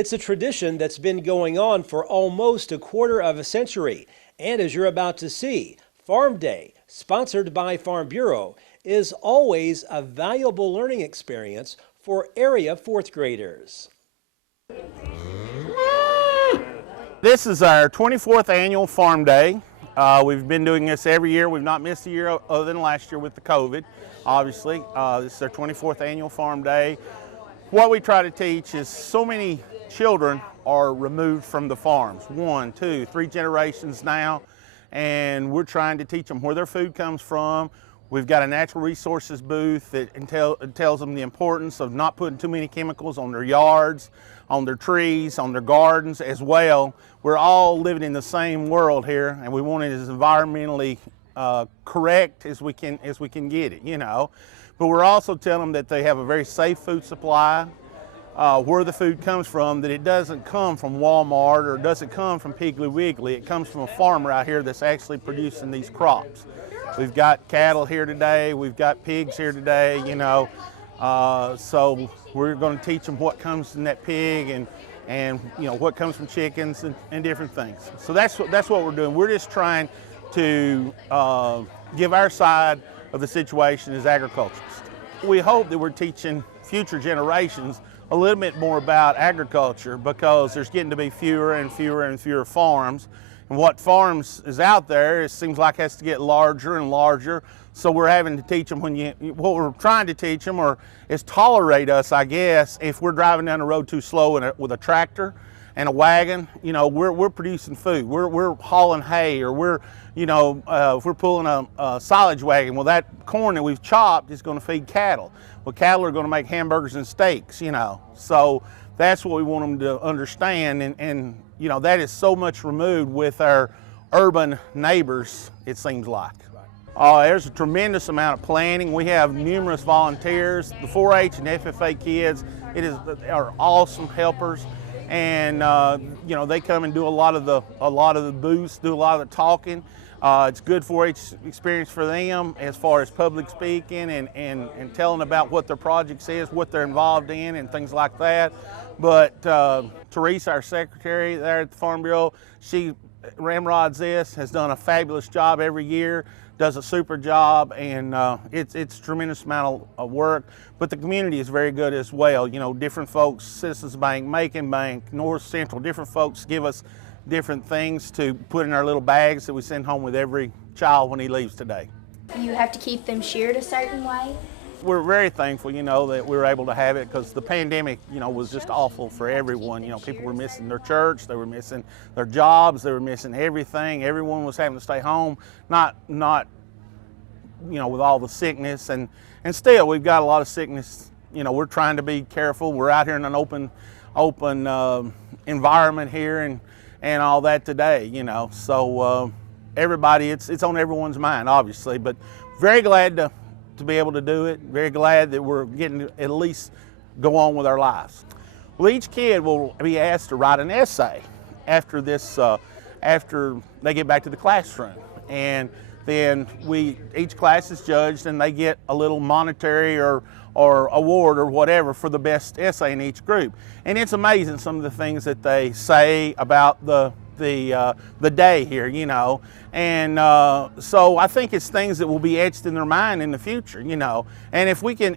It's a tradition that's been going on for almost a quarter of a century. And as you're about to see, Farm Day, sponsored by Farm Bureau, is always a valuable learning experience for area fourth graders. This is our 24th annual Farm Day. We've been doing this every year. We've not missed a year other than last year with the COVID, obviously. This is our 24th annual Farm Day. What we try to teach is so many children are removed from the farms, 1, 2, 3 generations now, and we're trying to teach them where their food comes from. We've got a natural resources booth that tells them the importance of not putting too many chemicals on their yards, on their trees, on their gardens as well. We're all living in the same world here, and we want it as environmentally correct as we can get it, you know. But we're also telling them that they have a very safe food supply, where the food comes from, that it doesn't come from Walmart or doesn't come from Piggly Wiggly. It comes from a farmer out here that's actually producing these crops. We've got cattle here today, we've got pigs here today, you know, so we're going to teach them what comes in that pig and you know, what comes from chickens and different things. So that's what we're doing. We're just trying to give our side of the situation as agriculturists. We hope that we're teaching future generations a little bit more about agriculture, because there's getting to be fewer and fewer and fewer farms. And what farms is out there, it seems like has to get larger and larger. So we're having to teach them what we're trying to teach them is tolerate us, I guess, if we're driving down the road too slow with a tractor and a wagon. You know, we're producing food. We're hauling hay, or we're, you know, if we're pulling a silage wagon, well, that corn that we've chopped is going to feed cattle. Well, cattle are going to make hamburgers and steaks, you know. So that's what we want them to understand, and you know, that is so much removed with our urban neighbors, it seems like. There's a tremendous amount of planning. We have numerous volunteers. The 4-H and FFA kids are awesome helpers, and you know, they come and do a lot of the booths, do a lot of the talking. It's good 4-H experience for them as far as public speaking and telling about what their projects is, what they're involved in, and things like that. But Teresa, our secretary there at the Farm Bureau, she ramrods this, has done a fabulous job every year, does a super job, and it's a tremendous amount of work. But the community is very good as well. You know, different folks, Citizens Bank, Macon Bank, North Central, different folks give us different things to put in our little bags that we send home with every child when he leaves today. You have to keep them sheared a certain way? We're very thankful, you know, that we were able to have it, because the pandemic, you know, was just awful for everyone. You know, people were missing their church, they were missing their jobs, they were missing everything. Everyone was having to stay home, not you know, with all the sickness, and still we've got a lot of sickness. You know, we're trying to be careful. We're out here in an open environment here and all that today, you know. So everybody, it's on everyone's mind, obviously, but very glad to be able to do it. Very glad that we're getting to at least go on with our lives. Well, each kid will be asked to write an essay after this, after they get back to the classroom, and then each class is judged, and they get a little monetary or award or whatever for the best essay in each group. And it's amazing some of the things that they say about the day here, you know. And so I think it's things that will be etched in their mind in the future, you know. And if we can,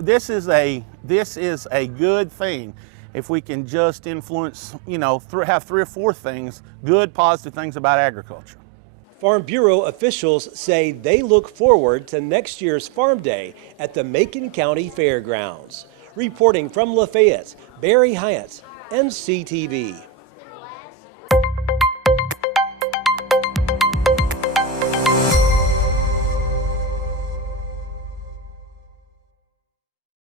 this is a good thing if we can just influence, you know, have 3 or 4 things, good, positive things about agriculture. Farm Bureau officials say they look forward to next year's Farm Day at the Macon County Fairgrounds. Reporting from Lafayette, Barry Hyatt, NCTV.